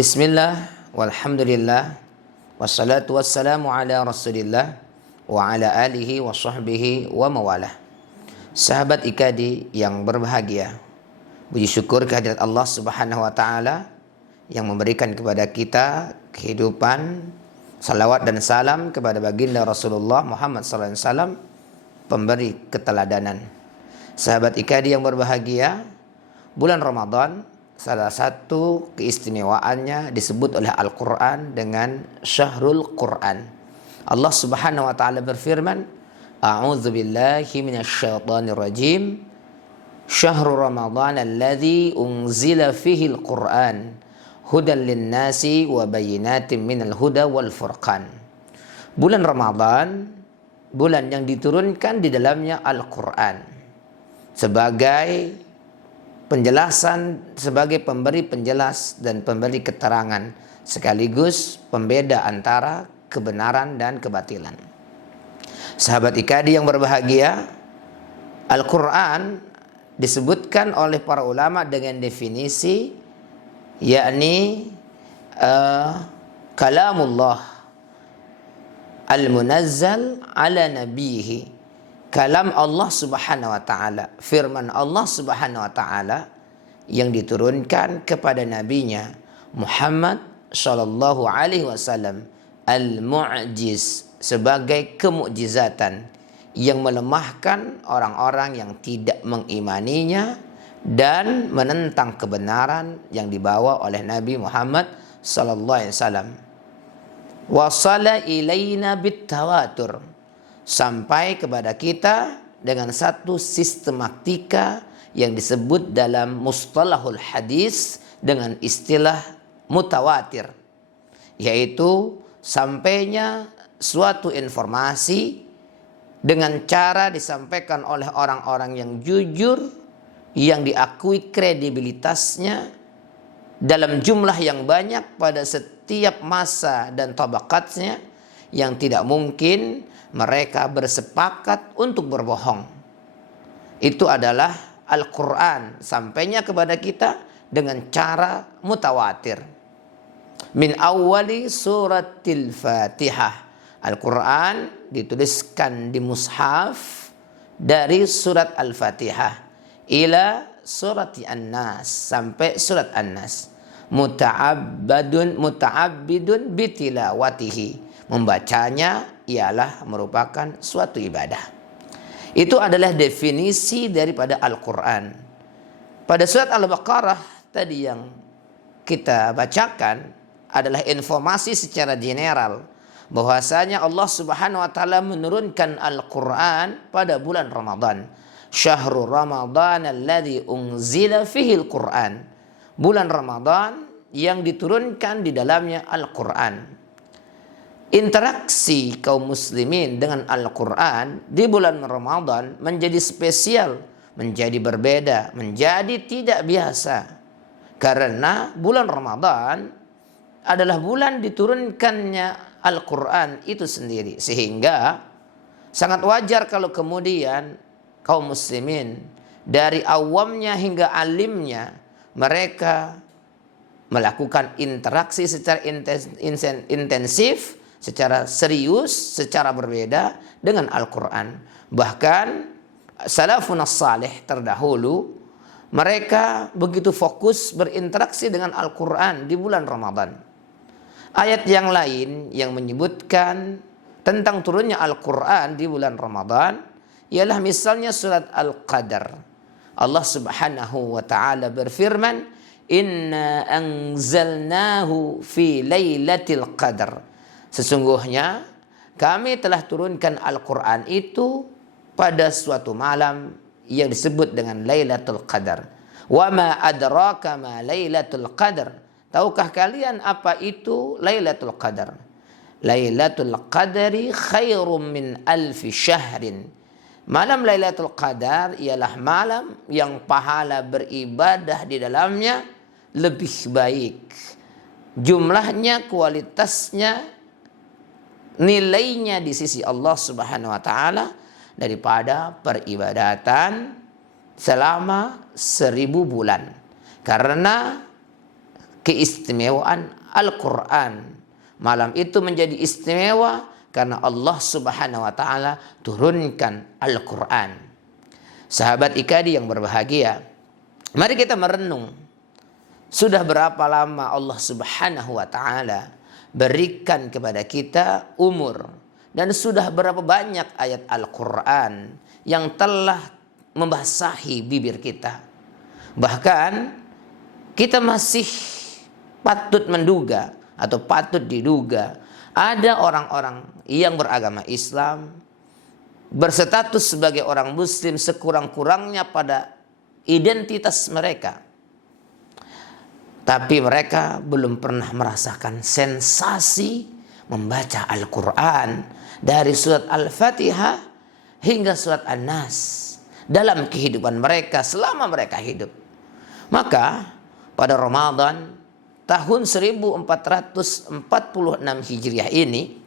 Bismillah, walhamdulillah, wassalatu wassalamu ala rasulillah, wa ala alihi wa sahbihi wa mawalah. Sahabat IKADI yang berbahagia, puji syukur kehadirat Allah subhanahu wa ta'ala yang memberikan kepada kita kehidupan, salawat dan salam kepada baginda Rasulullah Muhammad SAW, pemberi keteladanan. Sahabat IKADI yang berbahagia, bulan Ramadan salah satu keistimewaannya disebut oleh Al-Quran dengan Syahrul Quran. Allah subhanahu wa ta'ala berfirman, A'udzu billahi minasyaitonir rajim. Syahrul Ramadan alladzi unzila fihi al-Quran hudan lin-nasi wa bayyinatin minal huda wal furqan. Bulan Ramadan, bulan yang diturunkan di dalamnya Al-Quran sebagai penjelasan, sebagai pemberi penjelas dan pemberi keterangan, sekaligus pembeda antara kebenaran dan kebatilan. Sahabat IKADI yang berbahagia, Al-Quran disebutkan oleh para ulama dengan definisi, yakni kalamullah al-munazzal ala nabihi, kalam Allah subhanahu wa ta'ala, firman Allah subhanahu wa ta'ala yang diturunkan kepada nabinya Muhammad sallallahu alaihi wasallam, al-mu'jiz, sebagai kemukjizatan yang melemahkan orang-orang yang tidak mengimaninya dan menentang kebenaran yang dibawa oleh Nabi Muhammad sallallahu alaihi wasallam. Wasala ilaina bitawatur, sampai kepada kita dengan satu sistematika yang disebut dalam mustalahul hadis dengan istilah mutawatir, yaitu sampainya suatu informasi dengan cara disampaikan oleh orang-orang yang jujur, yang diakui kredibilitasnya dalam jumlah yang banyak pada setiap masa dan tabaqatnya, yang tidak mungkin mereka bersepakat untuk berbohong. Itu adalah Al-Quran, sampainya kepada kita dengan cara mutawatir. Min awali suratil Fatihah, Al-Quran dituliskan di mushaf dari surat Al-Fatihah ila surati An-Nas, sampai surat An-Nas. Muta'abbidun bitilawatihi, membacanya ialah merupakan suatu ibadah. Itu adalah definisi daripada Al-Quran. Pada surat Al-Baqarah tadi yang kita bacakan adalah informasi secara general bahwasanya Allah subhanahu wa ta'ala menurunkan Al-Quran pada bulan Ramadan. Syahrul Ramadan alladzi unzila fihi al-Quran, bulan Ramadan yang diturunkan di dalamnya Al-Quran. Interaksi kaum muslimin dengan Al-Quran di bulan Ramadan menjadi spesial, menjadi berbeda, menjadi tidak biasa. Karena bulan Ramadan adalah bulan diturunkannya Al-Quran itu sendiri. Sehingga sangat wajar kalau kemudian kaum muslimin dari awamnya hingga alimnya, mereka melakukan interaksi secara intensif, secara serius, secara berbeda dengan Al-Quran. Bahkan salafun as-salih terdahulu, mereka begitu fokus berinteraksi dengan Al-Quran di bulan Ramadan. Ayat yang lain yang menyebutkan tentang turunnya Al-Quran di bulan Ramadan ialah misalnya surat Al-Qadar. Allah subhanahu wa ta'ala berfirman, Inna anzalnahu fi laylatil qadar, sesungguhnya kami telah turunkan Al-Quran itu pada suatu malam yang disebut dengan Lailatul Qadar. Wa ma adraka ma Lailatul Qadar, tahukah kalian apa itu Lailatul Qadar? Lailatul Qadari khairum min alfi syahrin, malam Lailatul Qadar ialah malam yang pahala beribadah di dalamnya lebih baik, jumlahnya, kualitasnya, nilainya di sisi Allah subhanahu wa ta'ala daripada peribadatan selama 1000 bulan. Karena keistimewaan Al-Quran. Malam itu menjadi istimewa karena Allah Subhanahu wa Ta'ala turunkan Al-Quran. Sahabat Ikadi yang berbahagia, mari kita merenung. Sudah berapa lama Allah Subhanahu wa Ta'ala berikan kepada kita umur, dan sudah berapa banyak ayat Al-Quran yang telah membasahi bibir kita. Bahkan kita masih patut menduga atau patut diduga ada orang-orang yang beragama Islam, berstatus sebagai orang Muslim sekurang-kurangnya pada identitas mereka, tapi mereka belum pernah merasakan sensasi membaca Al-Quran dari surat Al-Fatihah hingga surat An-Nas dalam kehidupan mereka selama mereka hidup. Maka pada Ramadan tahun 1446 Hijriah ini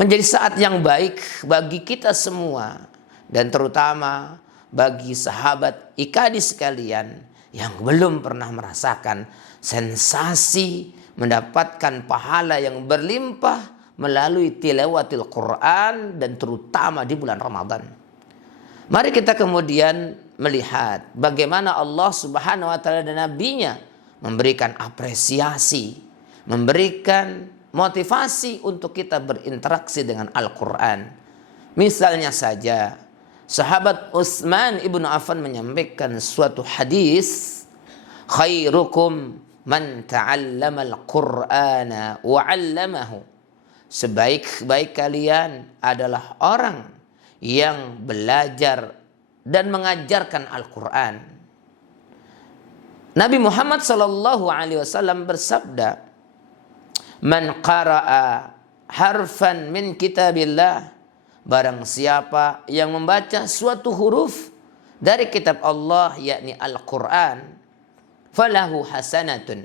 menjadi saat yang baik bagi kita semua, dan terutama bagi sahabat Ikadi sekalian yang belum pernah merasakan sensasi mendapatkan pahala yang berlimpah melalui tilawatil Quran, dan terutama di bulan Ramadan. Mari kita kemudian melihat bagaimana Allah Subhanahu wa Ta'ala dan Nabi-Nya memberikan apresiasi, memberikan motivasi untuk kita berinteraksi dengan Al-Quran. Misalnya saja, sahabat Utsman ibnu Affan menyampaikan suatu hadis, khairukum man ta'allama al-Qur'ana wa 'allamahu. Sebaik-baik kalian adalah orang yang belajar dan mengajarkan Al-Quran. Nabi Muhammad SAW bersabda, man qara'a harfan min kitabillah, barang siapa yang membaca suatu huruf dari kitab Allah yakni Al-Quran, falahu hasanatun,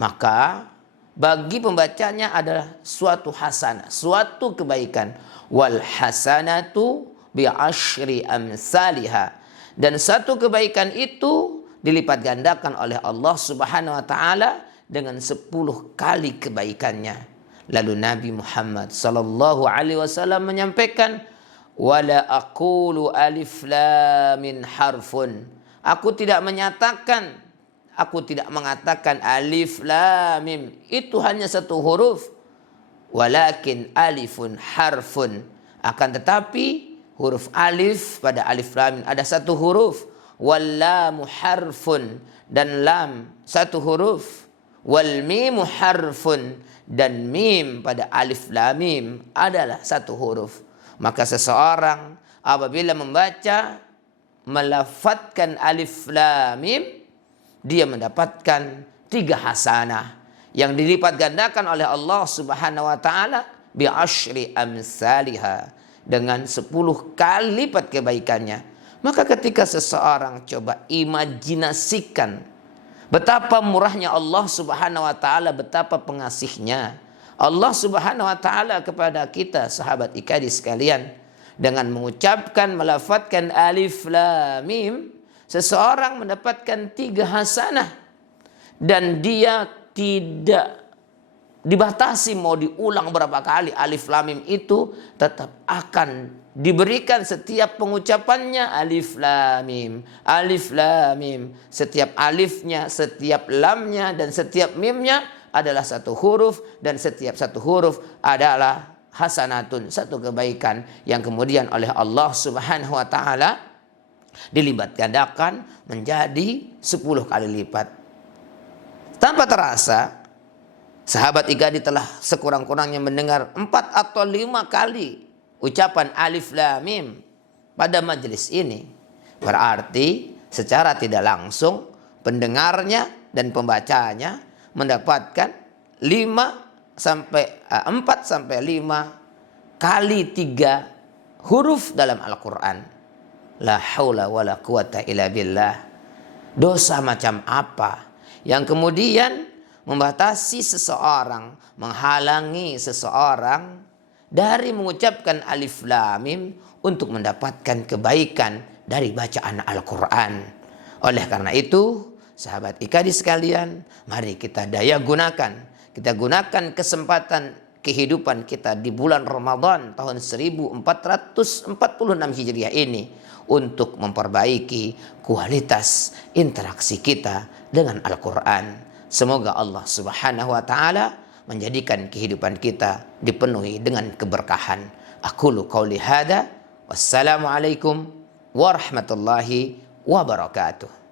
maka bagi pembacanya adalah suatu hasanah, suatu kebaikan. Wal hasanatu bi asyri amsalihha, dan satu kebaikan itu dilipat gandakan oleh Allah Subhanahu wa Ta'ala dengan 10 kali kebaikannya. Lalu Nabi Muhammad sallallahu alaihi wasallam menyampaikan, wala aqulu alif lam min harfun, aku tidak mengatakan alif lam mim itu hanya satu huruf, walakin alifun harfun, akan tetapi huruf alif pada alif lam mim ada satu huruf, wal lamu harfun, dan lam satu huruf, wal mimu harfun, dan mim pada alif lam mim adalah satu huruf. Maka seseorang apabila membaca melafadzkan alif lam mim, dia mendapatkan 3 hasanah yang dilipat gandakan oleh Allah Subhanahu wa Ta'ala bi asyri amsalihha, dengan 10 kali lipat kebaikannya. Maka ketika seseorang coba imajinasikan betapa murahnya Allah Subhanahu wa Ta'ala, betapa pengasihnya Allah Subhanahu wa Ta'ala kepada kita sahabat Ikadi sekalian, dengan mengucapkan melafadzkan alif lam mim, seseorang mendapatkan 3 hasanah, dan dia tidak dibatasi mau diulang berapa kali alif lam mim itu, tetap akan diberikan setiap pengucapannya alif lam mim, alif lam mim. Setiap alifnya, setiap lamnya, dan setiap mimnya adalah satu huruf, dan setiap satu huruf adalah hasanatun, satu kebaikan yang kemudian oleh Allah Subhanahu wa Ta'ala dilipat gandakan menjadi 10 kali lipat. Tanpa terasa, sahabat Ikadi telah sekurang-kurangnya mendengar 4 atau 5 kali ucapan alif lam mim pada majelis ini. Berarti secara tidak langsung pendengarnya dan pembacanya mendapatkan 4 sampai 5 kali 3 huruf dalam Al-Quran. La haula wala quwata illa billah. Dosa macam apa yang kemudian membatasi seseorang, menghalangi seseorang dari mengucapkan alif lam mim untuk mendapatkan kebaikan dari bacaan Al-Quran. Oleh karena itu, Sahabat IKADI sekalian, mari kita daya gunakan. Kita gunakan kesempatan kehidupan kita di bulan Ramadan tahun 1446 Hijriah ini untuk memperbaiki kualitas interaksi kita dengan Al-Quran. Semoga Allah Subhanahu wa Ta'ala menjadikan kehidupan kita dipenuhi dengan keberkahan. Aqulu qauli hadza, wassalamualaikum warahmatullahi wabarakatuh.